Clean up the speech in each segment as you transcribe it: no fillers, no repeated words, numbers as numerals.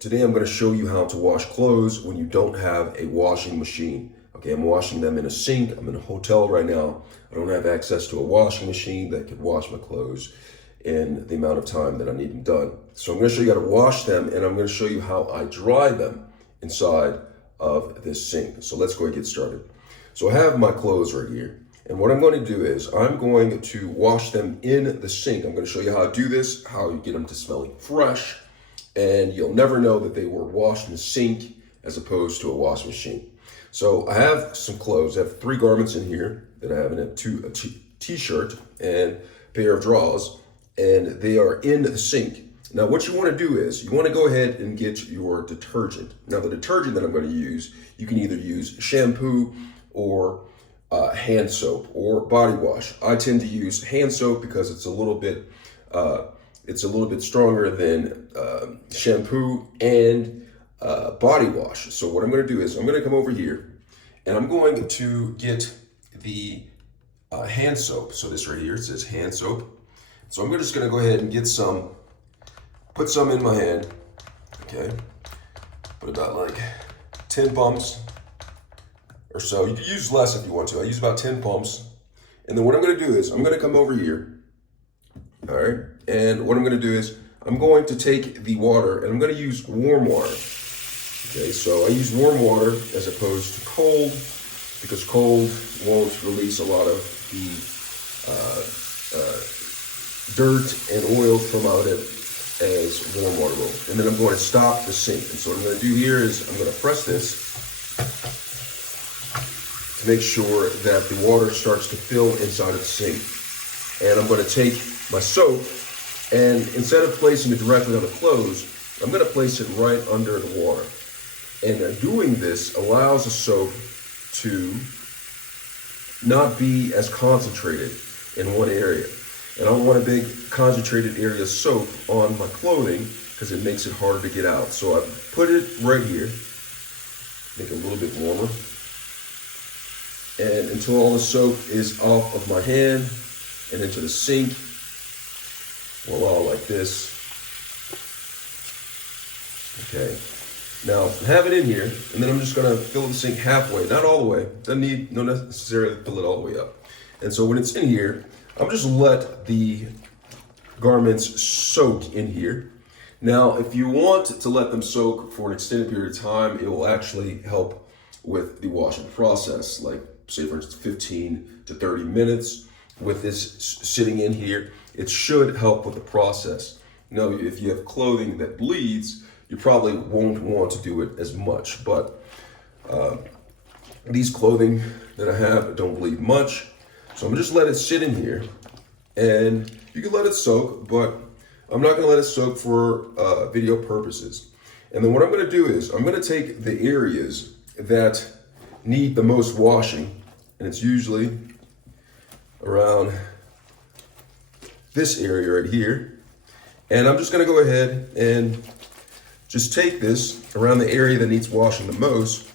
today I'm going to show you how to wash clothes when you don't have a washing machine. Okay, I'm washing them in a sink. I'm in a hotel right now. I don't have access to a washing machine that could wash my clothes in the amount of time that I need them done. So I'm going to show you how to wash them, and I'm going to show you how I dry them inside of this sink. So let's go ahead and get started. So I have my clothes right here. And what I'm going to do is I'm going to wash them in the sink. I'm going to show you how to do this, how you get them to smelling fresh, and you'll never know that they were washed in the sink as opposed to a washing machine. So I have some clothes. I have 3 garments in here that I have in a t-shirt and a pair of drawers, and they are in the sink. Now what you want to do is you want to go ahead and get your detergent. Now the detergent that I'm going to use, you can either use shampoo or hand soap or body wash. I tend to use hand soap because it's a little bit stronger than shampoo and body wash. So what I'm going to do is I'm going to come over here and I'm going to get the hand soap. So this right here, it says hand soap. So I'm just going to go ahead and get some, put some in my hand. Okay, put about like 10 pumps or so. You can use less if you want to. I use about 10 pumps. And then what I'm going to do is I'm going to come over here. All right. And what I'm going to do is I'm going to take the water and I'm going to use warm water. Okay. So I use warm water as opposed to cold because cold won't release a lot of the dirt and oil from out it as warm water will. And then I'm going to stop the sink. And so what I'm going to do here is I'm going to press this to make sure that the water starts to fill inside of the sink. And I'm going to take my soap, and instead of placing it directly on the clothes, I'm going to place it right under the water. And doing this allows the soap to not be as concentrated in one area. And I don't want a big concentrated area of soap on my clothing because it makes it harder to get out. So I put it right here, make it a little bit warmer. And until all the soap is off of my hand and into the sink, voila, like this. Okay, now I have it in here, and then I'm just gonna fill the sink halfway, not all the way. Don't necessarily fill it all the way up. And so when it's in here, I'm just let the garments soak in here. Now, if you want to let them soak for an extended period of time, it will actually help with the washing process, like say for instance 15 to 30 minutes with this sitting in here. It should help with the process. Now, if you have clothing that bleeds, you probably won't want to do it as much, but these clothing that I have don't bleed much. So I'm just let it sit in here, and you can let it soak, but I'm not gonna let it soak for video purposes. And then what I'm gonna do is I'm gonna take the areas that need the most washing, and it's usually around this area right here. And I'm just gonna go ahead and just take this around the area that needs washing the most,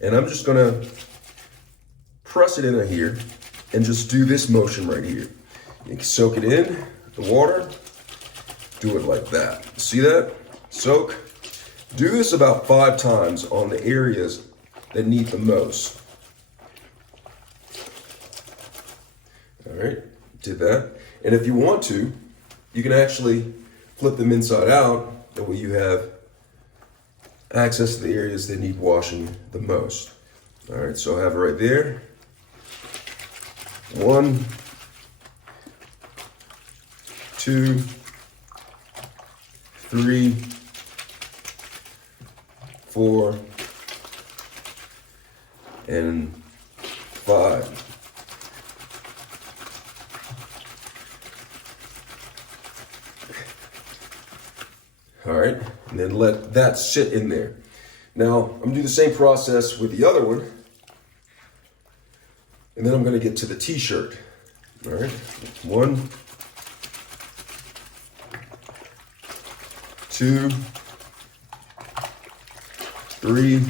and I'm just gonna press it in here and just do this motion right here. You can soak it in the water, do it like that. See that? Soak. Do this about 5 times on the areas that need the most. All right, did that. And if you want to, you can actually flip them inside out. That way you have access to the areas that need washing the most. All right, so I have it right there. 1, 2, 3, 4, and 5. All right, and then let that sit in there. Now, I'm gonna do the same process with the other one, and then I'm gonna get to the t-shirt. All right, 1, 2, 3,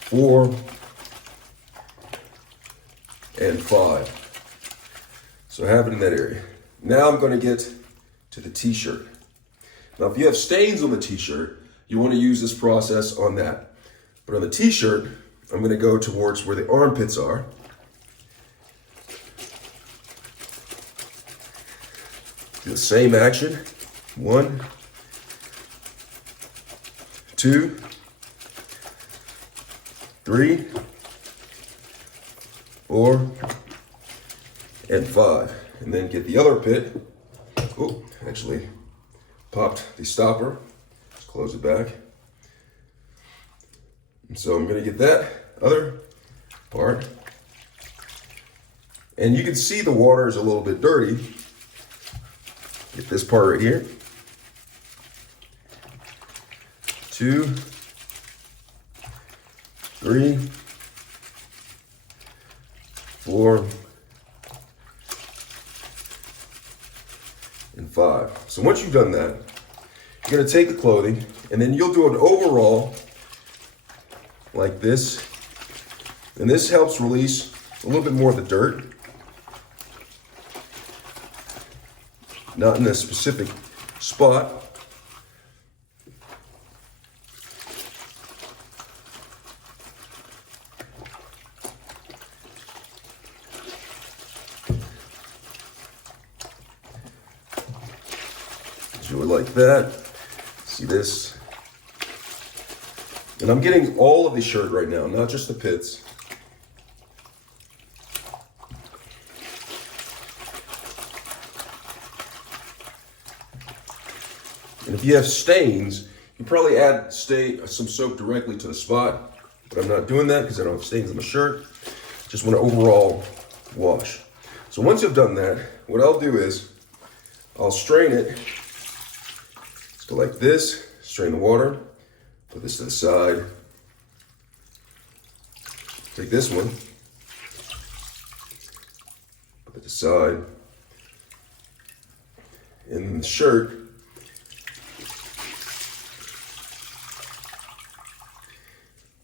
4, and 5. So I have it in that area. Now I'm going to get to the t-shirt. Now, if you have stains on the t-shirt, you want to use this process on that. But on the t-shirt, I'm going to go towards where the armpits are. Do the same action. 1, 2, 3, 4, and 5. And then get the other pit. Oh, actually popped the stopper. Just close it back. And so I'm going to get that other part. And you can see the water is a little bit dirty. Get this part right here. 2, 3, 4, and 5. So once you've done that, you're going to take the clothing and then you'll do an overall like this. And this helps release a little bit more of the dirt. Not in a specific spot. Do it like that. See this? And I'm getting all of the shirt right now, not just the pits. And if you have stains, you probably add some soap directly to the spot, but I'm not doing that because I don't have stains on my shirt. Just want to overall wash. So once you've done that, what I'll do is I'll strain it. Let's go like this, strain the water, put this to the side. Take this one, put it to the side. And the shirt,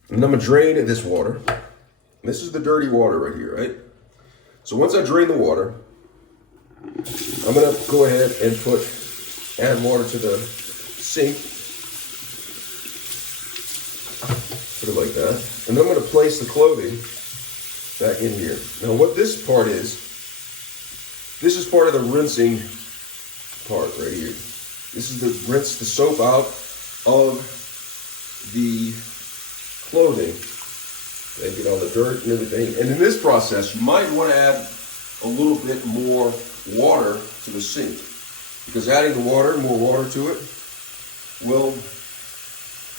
and I'm gonna drain this water. This is the dirty water right here, right? So once I drain the water, I'm gonna go ahead and add water to the sink. Put it like that. And I'm gonna place the clothing back in here. Now what this part is, this is part of the rinsing part right here. This is to rinse the soap out of the clothing. They get all the dirt and everything. And in this process, you might want to add a little bit more water to the sink, because adding the water, more water to it, will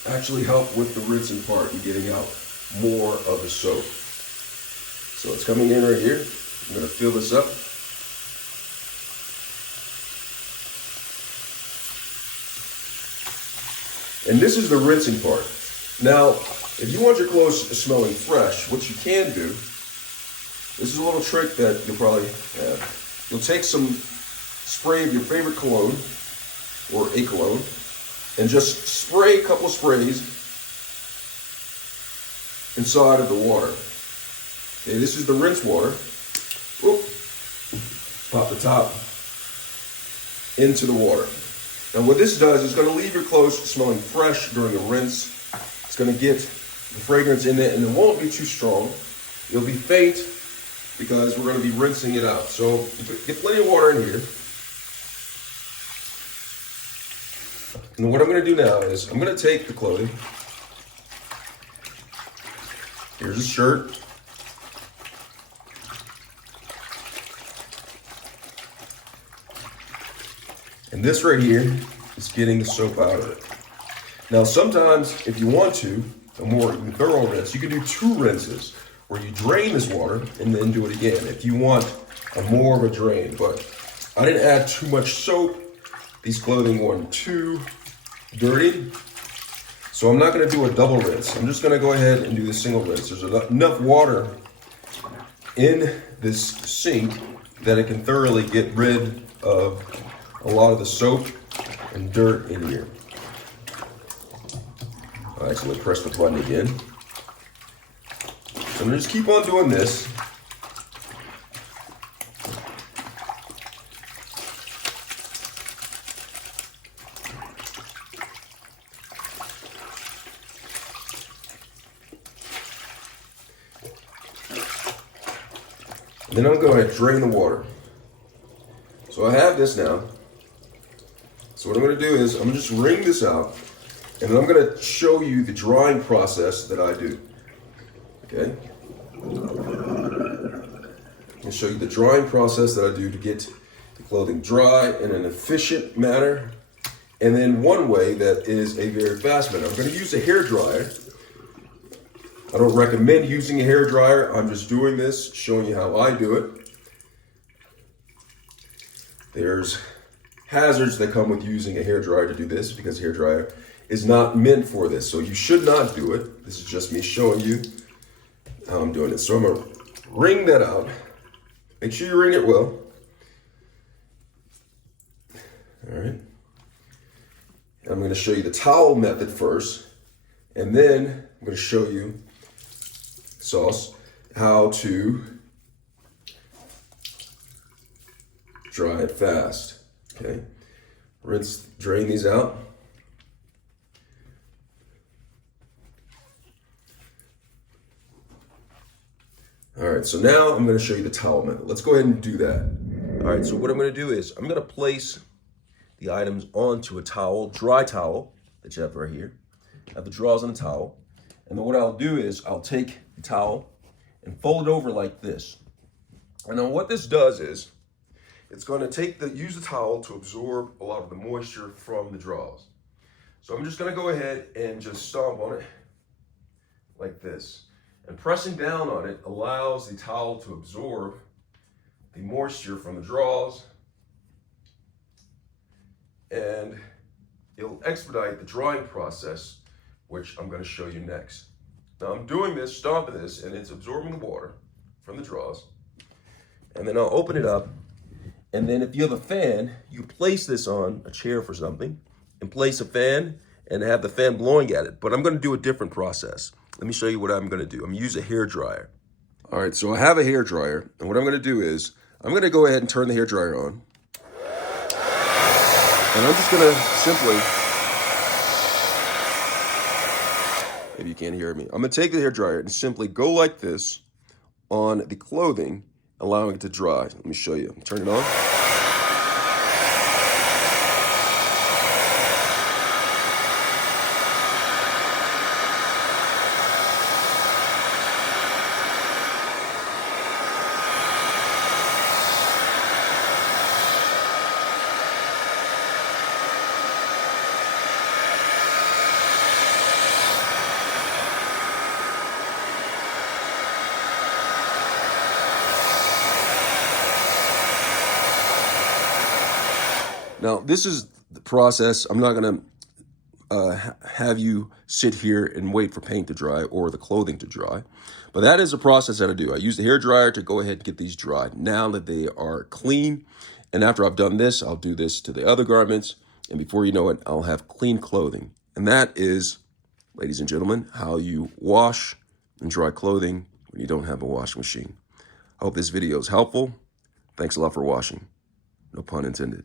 actually help with the rinsing part and getting out more of the soap. So it's coming in right here. I'm going to fill this up. And this is the rinsing part. Now, if you want your clothes smelling fresh, what you can do, this is a little trick that you'll probably have. You'll take some spray of your favorite cologne, or a cologne, and just spray a couple of sprays inside of the water. Okay, this is the rinse water. Oop. Pop the top into the water. Now what this does is going to leave your clothes smelling fresh during the rinse. It's going to get the fragrance in it, and it won't be too strong. It'll be faint because we're going to be rinsing it out. So get plenty of water in here. And what I'm going to do now is I'm going to take the clothing. Here's a shirt. And this right here is getting the soap out of it. Now, sometimes if you want to, a more thorough rinse, you can do 2 rinses where you drain this water and then do it again if you want a more of a drain. But I didn't add too much soap. These clothing weren't too dirty. So I'm not going to do a double rinse. I'm just going to go ahead and do the single rinse. There's enough water in this sink that it can thoroughly get rid of a lot of the soap and dirt in here. All right, so I'm gonna press the button again. So I'm gonna just keep on doing this. Then I'm going to drain the water. So I have this now. So what I'm going to do is I'm going to just wring this out, and then I'm going to show you the drying process that I do. Okay? I'm going to show you the drying process that I do to get the clothing dry in an efficient manner, and then one way that is a very fast manner. I'm going to use a hair dryer. I don't recommend using a hair dryer. I'm just doing this, showing you how I do it. There's hazards that come with using a hair dryer to do this, because a hair dryer is not meant for this. So you should not do it. This is just me showing you how I'm doing it. So I'm gonna wring that out. Make sure you wring it well. All right. I'm gonna show you the towel method first, and then I'm gonna show you sauce how to dry it fast. Okay, rinse, drain these out. All right, so now I'm going to show you the towel method. Let's go ahead and do that. All right, so what I'm going to do is I'm going to place the items onto a towel, dry towel that you have right here. I have the drawers on the towel. And then what I'll do is I'll take the towel and fold it over like this. And then what this does is it's going to use the towel to absorb a lot of the moisture from the drawers. So I'm just going to go ahead and just stomp on it like this. And pressing down on it allows the towel to absorb the moisture from the drawers, and it'll expedite the drying process, which I'm going to show you next. Now I'm doing this, stomping this, and it's absorbing the water from the drawers. And then I'll open it up, and then if you have a fan, you place this on a chair for something, and place a fan, and have the fan blowing at it. But I'm going to do a different process. Let me show you what I'm going to do. I'm going to use a hair dryer. All right, so I have a hair dryer, and what I'm going to do is I'm going to go ahead and turn the hair dryer on. And I'm just going to simply, maybe you can't hear me. I'm going to take the hair dryer and simply go like this on the clothing, allowing it to dry. Let me show you. Turn it on. Now, this is the process. I'm not going to have you sit here and wait for paint to dry or the clothing to dry. But that is a process that I do. I use the hair dryer to go ahead and get these dried now that they are clean. And after I've done this, I'll do this to the other garments. And before you know it, I'll have clean clothing. And that is, ladies and gentlemen, how you wash and dry clothing when you don't have a washing machine. I hope this video is helpful. Thanks a lot for watching. No pun intended.